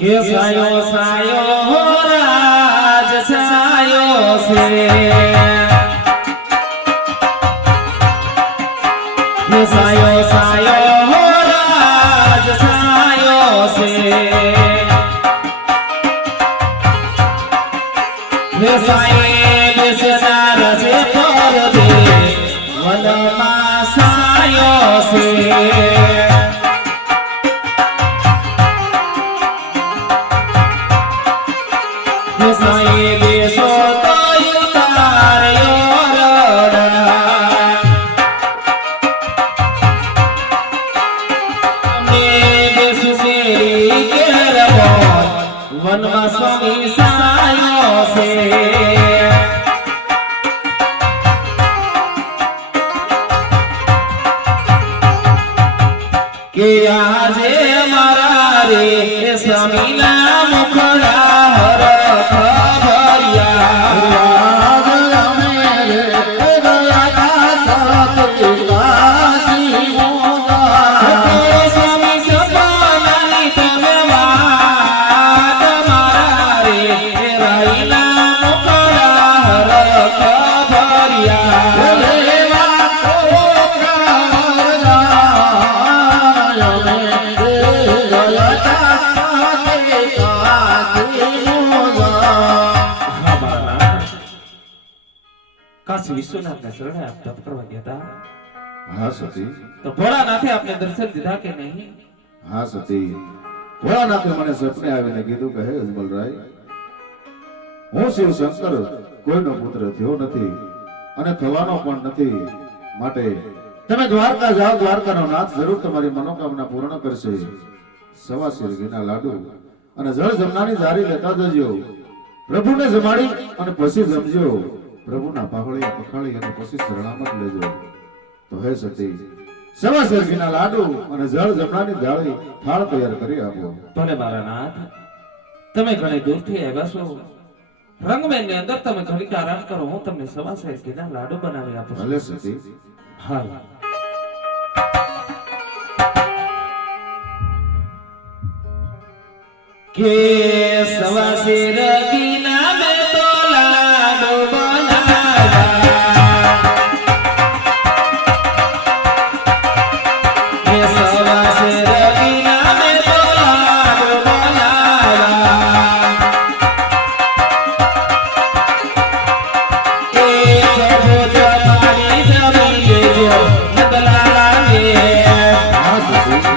કે સાયો સાયો રાજ સાયો છે કે સાયો સાયો રાજ સાયો છે કે સાયે બેસનાર છે પરદે વનમાં સાયો છે સાયે બેસો તો ઉતાર્યો રડડા અમે બેસુ શેરી કેરવો વનમાં સ્વામી સાયો છે કે આજે મારા રે સ્વામીના મુખડા હરખ કાશી વિશ્વનાથના શરણે આપ તપ કરવા ગયા હતા. હા સતી. તો ભોળાનાથે આપને દર્શન દીધા કે નહીં? હા સતી. ભોળાનાથે મને સપને આવીને કીધું કે હે અજમલરાય, હું શિવ શંકર કોઈનો પુત્ર થયો નથી અને થવાનો પણ નથી, માટે તમે દ્વારકા જાઓ, દ્વારકાનો નાથ જરૂર તમારી મનોકામના પૂર્ણ કરશે. સવા શેર ઘીના લાડુ અને જળ જમનાની જારી લેતા જજો. પ્રભુને જમાડી અને પછી જમજો. પ્રભુના પાઘળિયા પખાળી અને પછી શરણામત લેજો. તો હે સતી, સવા શેર ઘીના લાડુ અને જળ જમનાની જાળી થાળ તૈયાર કરી આપો. ભલે મારા નાથ, તમે ઘણી દૂરથી આવ્યા છો. રંગમેનની અંદર તમે ઘડીક આરામ કરો, હું તમને સવા શેર ઘીના લાડુ બનાવી આપું. ભલે સતી. હા. કે સવા શેર ઘીના મેં તો લાડુ બનાવ્યા, કે સવા શેર ઘીના મેં તો લાડુ બનાવ્યા, કે પ્રભુ જમાડી જમી લેજો નંદલાલાને. હા સતી.